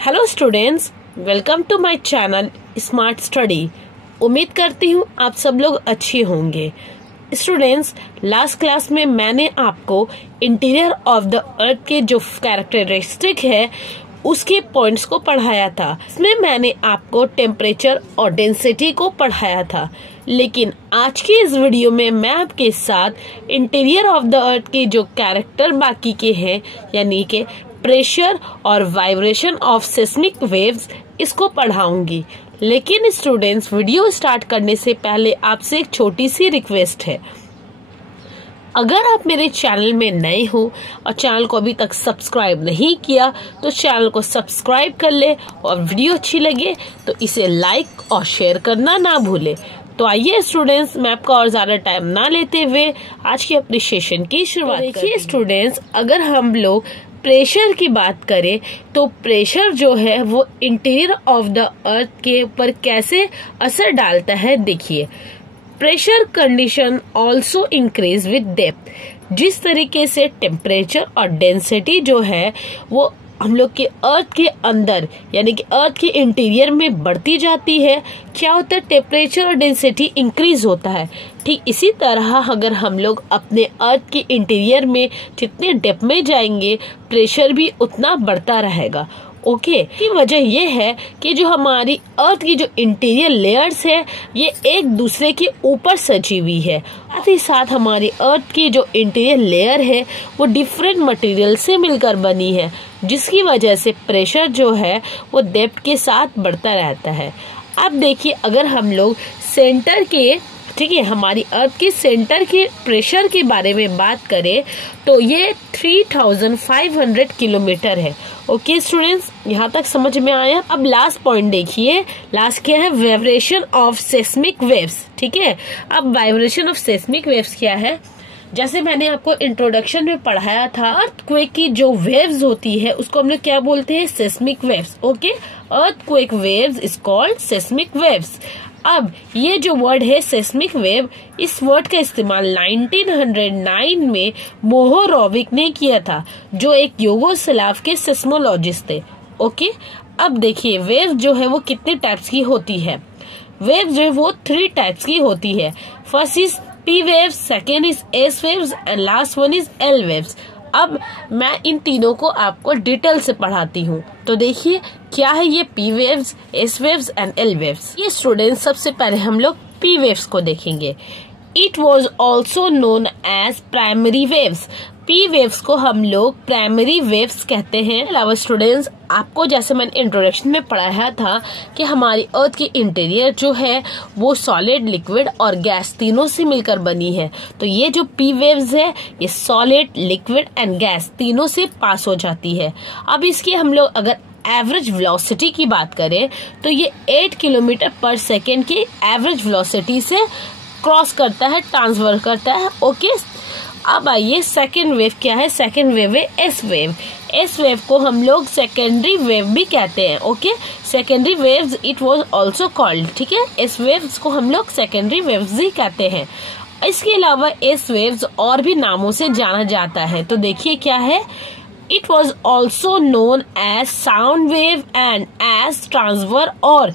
Hello students, welcome to my channel smart study. उम्मीद करती हूँ आप सब लोग अच्छे होंगे। स्टूडेंट्स, लास्ट क्लास में मैंने आपको इंटीरियर ऑफ द अर्थ के जो कैरेक्टरिस्टिक है उसके पॉइंट्स को पढ़ाया था। इसमें मैंने आपको टेम्परेचर और डेंसिटी को पढ़ाया था, लेकिन आज की इस वीडियो में मैं आपके साथ इंटीरियर ऑफ द अर्थ के जो कैरेक्टर बाकी के हैं, यानी कि प्रेशर और वाइब्रेशन ऑफ सेस्मिक वेव्स, इसको पढ़ाऊंगी। लेकिन स्टूडेंट्स, वीडियो स्टार्ट करने से पहले आपसे एक छोटी सी रिक्वेस्ट है। अगर आप मेरे चैनल में नए हो और चैनल को अभी तक सब्सक्राइब नहीं किया तो चैनल को सब्सक्राइब कर ले, और वीडियो अच्छी लगे तो इसे लाइक और शेयर करना ना भूले। तो आइए स्टूडेंट्स, मैं आपका और ज्यादा टाइम ना लेते हुए आज की अपनी सेशन की शुरुआत देखिए स्टूडेंट्स, अगर हम लोग प्रेशर की बात करें तो प्रेशर जो है वो इंटीरियर ऑफ द अर्थ के ऊपर कैसे असर डालता है। देखिए, pressure condition also increase with depth. जिस तरीके से टेम्परेचर और डेंसिटी जो है वो हम लोग के अर्थ के अंदर यानी कि अर्थ के इंटीरियर में बढ़ती जाती है, क्या होता है, टेम्परेचर और डेंसिटी इंक्रीज होता है। ठीक इसी तरह अगर हम लोग अपने अर्थ के इंटीरियर में जितने डेप्थ में जाएंगे, प्रेशर भी उतना बढ़ता रहेगा। ओके, की वजह ये है कि जो हमारी अर्थ की जो इंटीरियर लेयर्स है ये एक दूसरे के ऊपर सजी हुई है। साथ ही साथ हमारी अर्थ की जो इंटीरियर लेयर है वो डिफरेंट मटेरियल से मिलकर बनी है, जिसकी वजह से प्रेशर जो है वो डेप्थ के साथ बढ़ता रहता है। अब देखिए, अगर हम लोग सेंटर के हमारी अर्थ के सेंटर के प्रेशर के बारे में बात करें तो ये 3500 किलोमीटर है। ओके स्टूडेंट्स, यहाँ तक समझ में आया। अब लास्ट पॉइंट देखिए, लास्ट क्या है, वाइब्रेशन ऑफ सेस्मिक वेव्स। ठीक है, अब वाइब्रेशन ऑफ सेस्मिक वेव्स क्या है, जैसे मैंने आपको इंट्रोडक्शन में पढ़ाया था, अर्थक्वेक की जो वेव्स होती है उसको हम लोग क्या बोलते हैं, seismic waves. Okay, earthquake waves is called seismic waves. अब ये जो वर्ड है सेस्मिक वेव, इस वर्ड का इस्तेमाल 1909 में मोहोरोविक ने किया था, जो एक यूगोस्लाव के सेस्मोलॉजिस्ट थे। ओके, अब देखिए वेव जो है वो कितने टाइप्स की होती है। वेव जो है वो 3 टाइप्स की होती है। First is P waves, second is S waves and last one is L waves। अब मैं इन तीनों को आपको डिटेल से पढ़ाती हूँ। तो देखिए क्या है ये P waves, S waves and L waves। ये स्टूडेंट्स, सबसे पहले हम लोग P waves को देखेंगे। It was also known as primary waves। P waves को हम लोग प्राइमरी वेव्स कहते हैं। अलावा स्टूडेंट्स, आपको जैसे मैंने इंट्रोडक्शन में पढ़ाया था कि हमारी अर्थ की इंटीरियर जो है वो सॉलिड, लिक्विड और गैस तीनों से मिलकर बनी है। तो ये जो P वेव्स है ये सॉलिड, लिक्विड एंड गैस तीनों से पास हो जाती है। अब इसकी हम लोग अगर एवरेज वेलोसिटी की बात करें तो ये 8 किलोमीटर पर सेकेंड की एवरेज वेलोसिटी से क्रॉस करता है, ट्रांसफर करता है। ओके, अब आइए सेकेंड वेव क्या है। सेकेंड वेव है एस वेव। एस वेव को हम लोग सेकेंडरी वेव भी कहते हैं। Okay, secondary waves it was also called. ठीक है, एस वेव्स को हम लोग सेकेंडरी वेव्स ही कहते हैं। इसके अलावा एस वेव्स और भी नामों से जाना जाता है। तो देखिए क्या है, It was also known as sound wave and as transfer और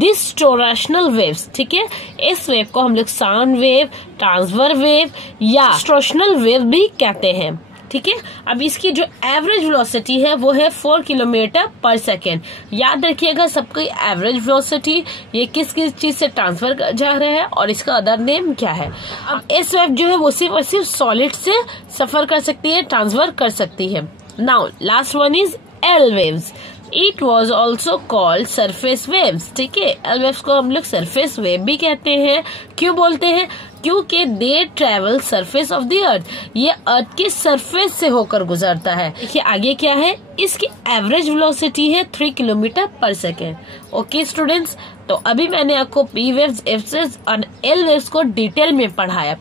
distortional waves। ठीक है, इस वेव को हम लोग साउंड वेव, ट्रांसफर वेव या डिस्टॉर्शनल वेव भी कहते हैं। ठीक है, अब इसकी जो एवरेज वेलोसिटी है वो है 4 किलोमीटर पर सेकेंड। याद रखिएगा सबकी एवरेज वेलोसिटी ये किस किस चीज से ट्रांसफर जा रहा है और इसका अदर नेम क्या है। अब इस वेव जो है वो सिर्फ और सिर्फ सॉलिड से सफर कर सकती है, ट्रांसफर कर सकती है। Now, last one is L waves. It was also called surface waves। ठीक है, L waves को हम लोग surface wave भी कहते हैं। क्यों बोलते हैं, क्योंकि they travel surface of the earth। ये अर्थ के सरफेस से होकर गुजरता है। देखिए आगे क्या है, इसकी एवरेज वेलोसिटी है 3 किलोमीटर पर सेकेंड। ओके स्टूडेंट्स, तो अभी मैंने आपको P waves, S waves और L waves को डिटेल में पढ़ाया।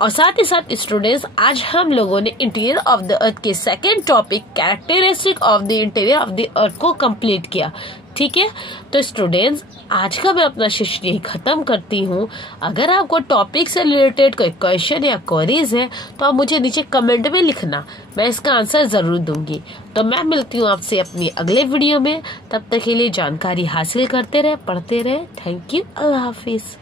और साथ ही साथ स्टूडेंट्स आज हम लोगों ने इंटीरियर ऑफ द अर्थ के second topic characteristic of the interior of the earth को कंप्लीट किया। ठीक है, तो स्टूडेंट्स आज का मैं अपना सेशन यही खत्म करती हूँ। अगर आपको टॉपिक से रिलेटेड कोई क्वेश्चन या क्वेरीज है तो आप मुझे नीचे कमेंट में लिखना, मैं इसका आंसर जरूर दूंगी। तो मैं मिलती हूँ आपसे अपनी अगले वीडियो में, तब तक के लिए जानकारी हासिल करते रहे, पढ़ते रहे। Thank you, Allah Hafiz.